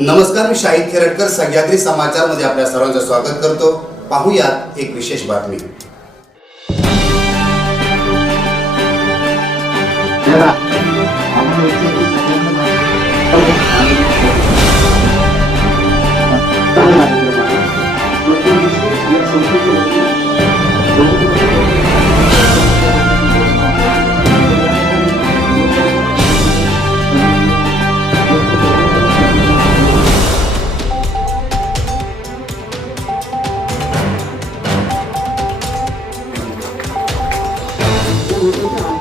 नमस्कार मी शाहिद खेरटकर सह्याद्री समाचारमध्ये आपल्या सर्वांचं स्वागत करतो. पाहूयात एक विशेष बातमी. विविध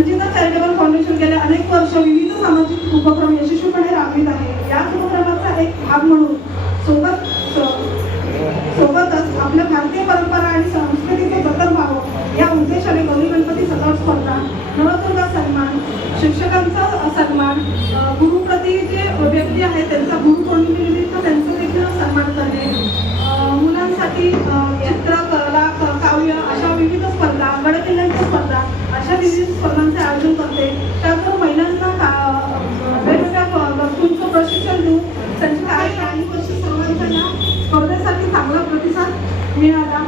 रंजिता चॅरिटेबल फाउंडेशन गेल्या अनेक वर्ष विविध सामाजिक उपक्रम यशस्वीपणे राबवित आहे. या उपक्रमाचा एक भाग म्हणून सोबत सोबतच आपल्या भारतीय परंपरा आणि संस्कृतीचे जतन व्हावं या उद्देशाने गौरी गणपती सजावट स्पर्धा नवदुर्गा सन्मान शिक्षकांचा सन्मान गुरुप्रती जे व्यक्ती आहेत त्यांचा गुरुपौर्णिमेनिमित्त त्यांचा देखील सन्मान करणे अ, मुलांसाठी अ, चित्र कला क- काव्य अशा विविध स्पर्धा गडकिल्ल्यांच्या स्पर्धा अशा विविध स्पर्धांचे आयोजन करते त्याचबरोबर महिलांना का- वेगवेगळ्या प- वस्तूंचं प्रशिक्षण देऊन त्यांची काय काही वर्ष सर्वांच्या या स्पर्धेसाठी चांगला प्रतिसाद मिळाला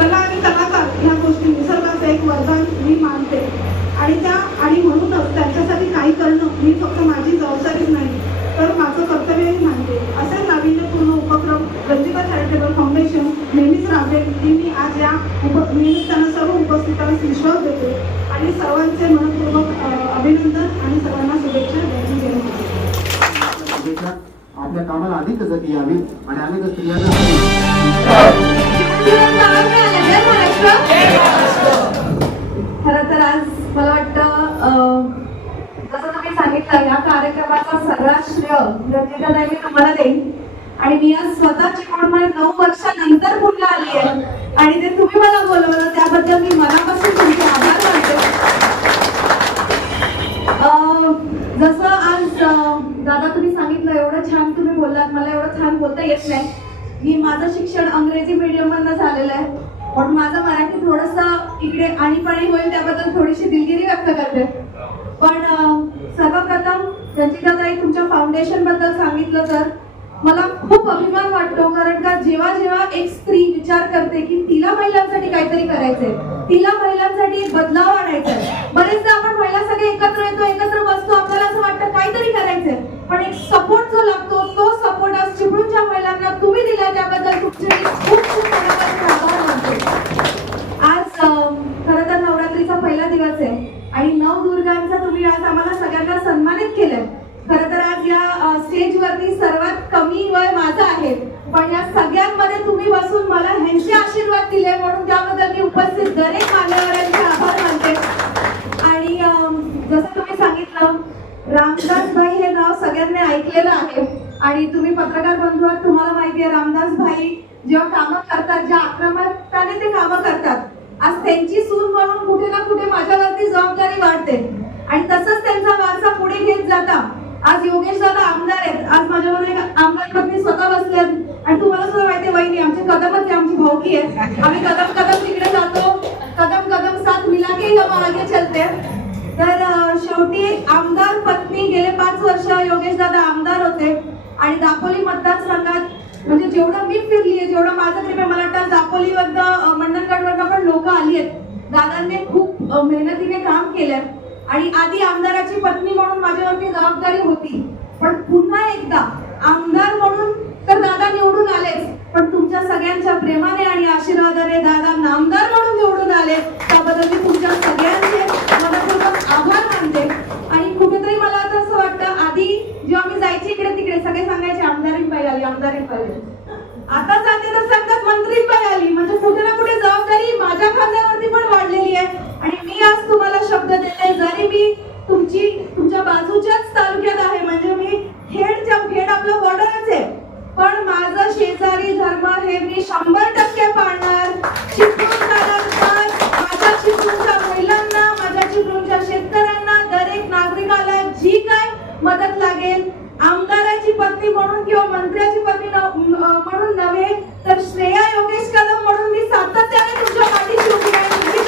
कला आणि कलाकार ह्या गोष्टी निसर्गाचं एक वरदान मी मानते आणि त्या आणि म्हणूनच त्यांच्यासाठी काही करणं मी फक्त माझी जबाबदारीच नाही तर माझं कर्तव्यही मानते असे नाविन्यपूर्ण उपक्रम रंजिता चॅरिटेबल फाउंडेशन नेहमीच राबेल की मी आज या उप निमित्तानं सर्व उपस्थितांना विश्वास देते. आणि सर्वांचे मनपूर्वक अभिनंदन आणि सर्वांना शुभेच्छा. द्यायची जय आपल्या कामाला अधिक गती यावी. श्रेय रंजिताताई मी तुम्हाला देईन. आणि मी आज स्वतः चिपळूणमध्ये नऊ वर्षानंतर पुन्हा आली आहे आणि ते तुम्ही मला बोलवलं त्याबद्दल मी मनापासून तुमचे आभार मानते. जसं आज दादा तुम्ही सांगितलं एवढं छान तुम्ही बोललात. मला एवढं छान बोलता येत नाही. मी माझं शिक्षण अंग्रेजी मीडियम मधनं झालेलं आहे. पण माझं मराठी थोडस इकडे आणीपाणी होईल त्याबद्दल थोडीशी दिलगिरी व्यक्त करते. सर्वप्रथम रंजिताताई तुमच्या फाउंडेशनबद्दल सांगितलं तर मला खूप अभिमान वाटतो कारण का जेव्हा जेव्हा एक स्त्री विचार करते की तिला महिलांसाठी काहीतरी करायचंय तिला महिलांसाठी बदलाव आणायचा आहे बरेचदा आपण महिला सगळे एकत्र येतो एकत्र बसतो आपल्याला असं वाटतं काहीतरी करायचंय पण एक सपोर्ट जो लागतो तो सपोर्ट आज चिपळूणच्या महिलांना तुम्ही दिला त्याबद्दल तुमचे मी खूप खूप मनापासून आभार मानते आज अं, खरं तर नवरात्रीचा पहिला दिवस आहे आणि नऊ दुर्गांचा तुम्ही आज आम्हाला सगळ्यांना सन्मानित केलंय खरं तर आज या अं, स्टेजवरती सर्वात कमी वय माझं आहे पण या सगळ्यांमध्ये तुम्ही बसून मला ह्यांचे आशीर्वाद दिले म्हणून त्याबद्दल मी उपस्थित दरेक मान्यवरांचे आभार मानते आणि अं, जसं तुम्ही सांगितलं रामदास भाई हे नाव सगळ्यांनी ऐकलेलं आहे. आणि तुम्ही पत्रकार बंधू आहात तुम्हाला माहिती आहे रामदास भाई जेव्हा कामं करतात ज्या आक्रमकताने ते कामं करतात आज त्यांची सून म्हणून कुठे ना कुठे माझ्यावरती जबाबदारी वाढते. आणि तसंच त्यांचा वारसा पुढे घेत जाता. आज योगेश दादा आमदार आहेत. आज माझ्याबरोबर एक आमदार पत्नी स्वतः बसले आणि तुम्हाला सुद्धा माहिती आहे वहिनी आमचे कदमच आहे आमची भाऊकी आहे आम्ही कदम कदम तिकडे जातो. कदम कदम साथ मिला के हम आगे चलते. तर शेवटी आमदार पत्नी गेले पाच वर्ष योगेश दादा आमदार होते. आणि दापोली मतदारसंघात म्हणजे जेवढं मी फिरली जेवढं माझं कृपया मला वाटतं दापोलीवरनं मंडणगडवरनं पण लोक आली आहेत दादांनी खूप मेहनतीने काम केलं आणि आधी आमदाराची पत्नी म्हणून माझ्यावरती जबाबदारी होती. पण पुन्हा एकदा आमदार म्हणून तर दादा निवडून आलेच. पण तुमच्या सगळ्यांच्या प्रेमाने आणि आशीर्वादाने दादा शंभर टक्के पाळणार. चिपळूण तर माझ्या चिपळूणच्या महिलांना माझ्या चिपळूणच्या शेतकऱ्यांना दरेक नागरिकाला जी काय मदत लागेल आमदाराची पत्नी म्हणून किंवा मंत्र्याची पत्नी म्हणून नव्हे तर श्रेया योगेश कदम म्हणून मी सातत्याने तुमच्या पाठीशी उभी आहे तुमची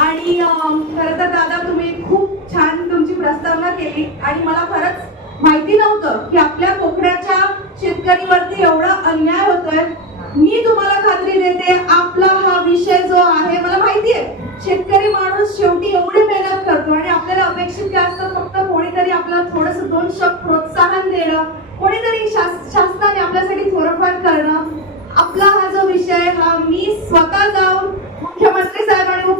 आणि खरं तर दादा तुम्ही खूप छान तुमची प्रस्तावना केली. आणि मला खरंच माहिती नव्हतं की आपल्या कोकण्या शेतकऱ्यांवरती एवढा अन्याय होतोय मी तुम्हाला खात्री देते आपला हा विषय जो आहे मला माहिती आहे शेतकरी माणूस शेवटी एवढी मेहनत करतो आणि आपल्याला अपेक्षित काय असतं फक्त कोणीतरी आपला थोडस दोन शब्द प्रोत्साहन देणं कोणीतरी शासनाने आपल्यासाठी थोडंफार करणं आपला हा जो विषय हा मी स्वतः जाऊन मुख्यमंत्री साहेब आणि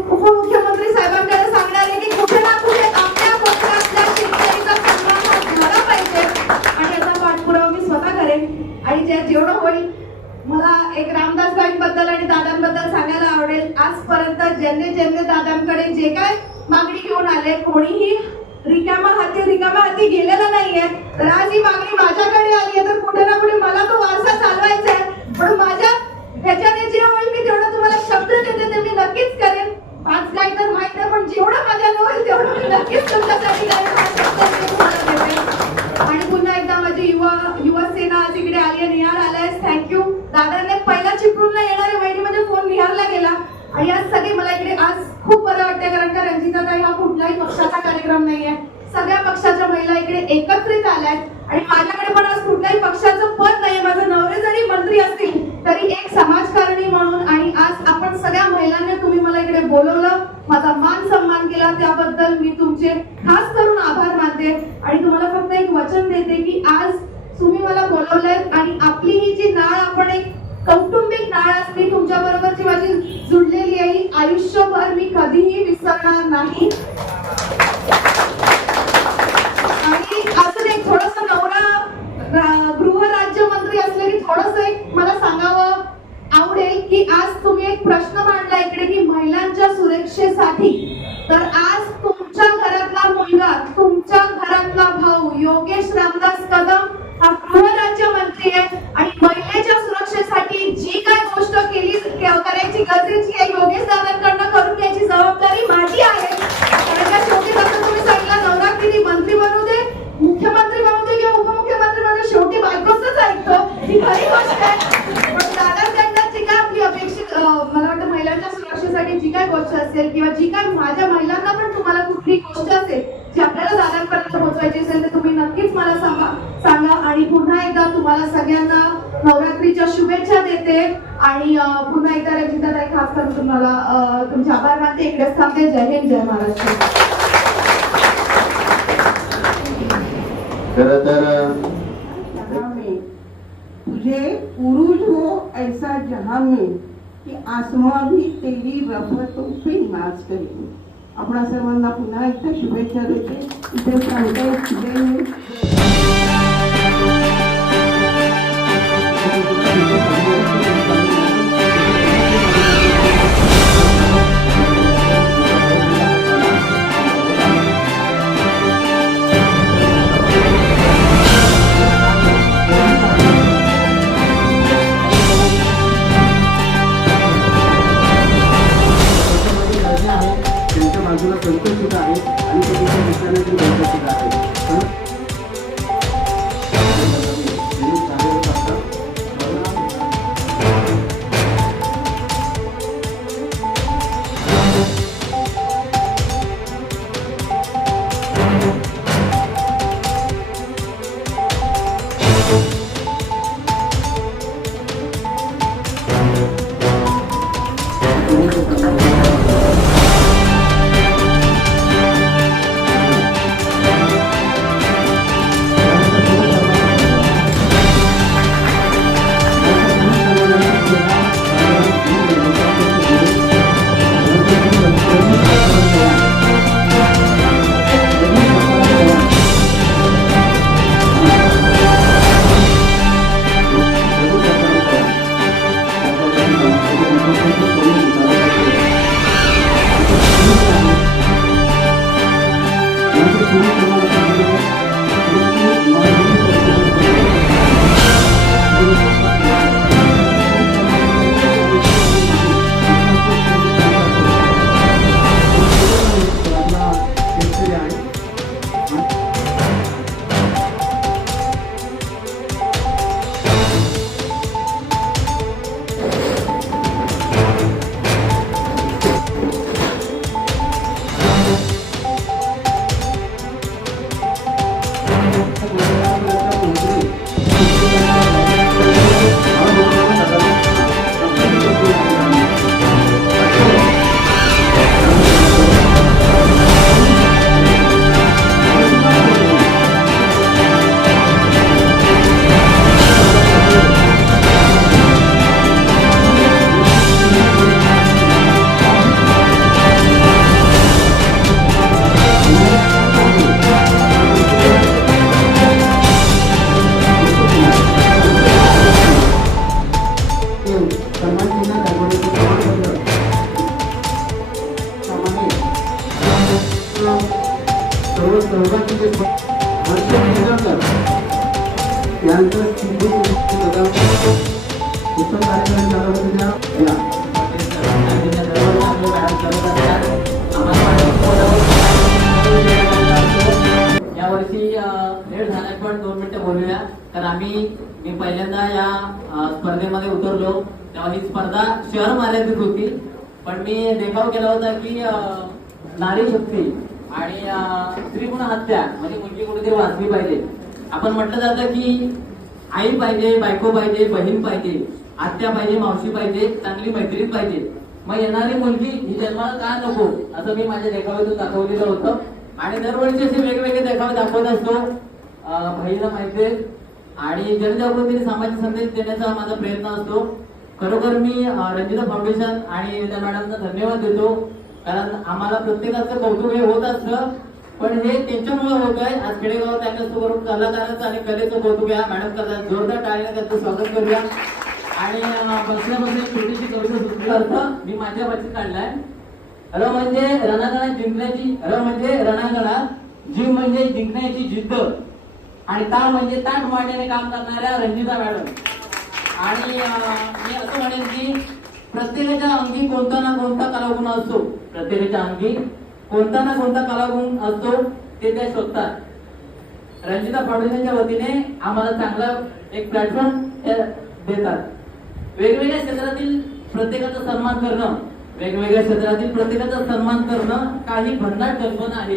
खास करून तुम्हाला तुमचे आभार मानते. इकडेच थांबते जय हिंद जय महाराष्ट्र. तुझे पुरुष हो ऐसा जहां में की आसमान भी तेरी रफतो पे नाच आपणा सर्वांना पुन्हा एकदा शुभेच्छा देते. इथे सांगते यावर्षी लेट झाल्या पण दोन मिनिटं बोलूया. तर आम्ही मी पहिल्यांदा या स्पर्धेमध्ये उतरलो. तेव्हा ही स्पर्धा शहर मर्यादित होती. पण मी देखाव केला होता की नारी शक्ती. आणि स्त्रीगुण स्त्री हत्या म्हणजे मुलगी कुठेतरी वाचली पाहिजे. आपण म्हटलं जातं की आई पाहिजे बायको पाहिजे बहीण पाहिजे आत्या पाहिजे मावशी पाहिजे चांगली मैत्रीण पाहिजे. मग येणारी मुलगी ही जन्माला का नको असं मी माझ्या देखाव्यातून दाखवलेलं होतं. आणि दरवर्षी असे वेगवेगळे देखावे दाखवत असतो. बहिणीला माहिती आहे. आणि जनजागृतीने सामाजिक संदेश देण्याचा माझा प्रयत्न असतो. खरोखर मी रंजिता फाउंडेशन आणि त्या मॅडमना धन्यवाद देतो. कारण आम्हाला प्रत्येकाचं कौतुक हे होत असतं. पण हे त्यांच्यामुळे होत आहे. आज खेडेगावात त्यांना कलाकारांचं आणि कलेचं कौतुक या मॅडम करतात. जोरदार टाळ्या त्यांचं स्वागत करूया. आणि बसल्यामध्ये बसल्या बसल्या छोटीशी कविता सुचली अर्थ मी माझ्या वाचीत काढलाय. र म्हणजे रणांगणात जिंकण्याची र म्हणजे रणांगणात जीव म्हणजे जिंकण्याची जिद्द. आणि ता म्हणजे ताट मांडण्याने काम करणाऱ्या रंजिता मॅडम. आणि मी असं म्हणेन की प्रत्येकाच्या अंगी कोणता ना कोणता कलागुण असतो. प्रत्येकाच्या अंगी कोणता ना कोणता कलागुण असतो ते त्या शोधतात. रंजिता फाउंडेशनच्या वतीने आम्हाला चांगला एक प्लॅटफॉर्म देतात. वेगवेगळ्या क्षेत्रातील प्रत्येकाचा सन्मान करणं वेगवेगळ्या क्षेत्रातील प्रत्येकाचा सन्मान करणं काही भन्नाट कल्पना आहे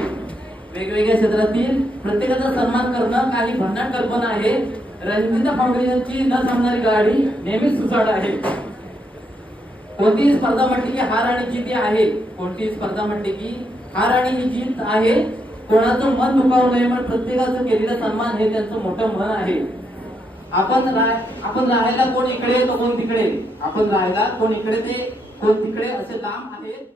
वेगवेगळ्या क्षेत्रातील प्रत्येकाचा सन्मान करणं काही भन्नाट कल्पना आहे रंजिता फाउंडेशनची न थांबणारी गाडी नेहमीच सुसाट आहे. कोणतीही स्पर्धा म्हटली की हार आणि जीत ही आहे. कोणतीही स्पर्धा म्हटली की हार आणि ही जीत आहे. कोणाचं मन दुखावू नये पण प्रत्येकाचं केलेलं सन्मान हे त्यांचं मोठं मन आहे. आपण आपण राहायला कोण इकडे तो कोण तिकडे? आपण राहायला कोण इकडे ते कोण तिकडे असे लांब आहेत.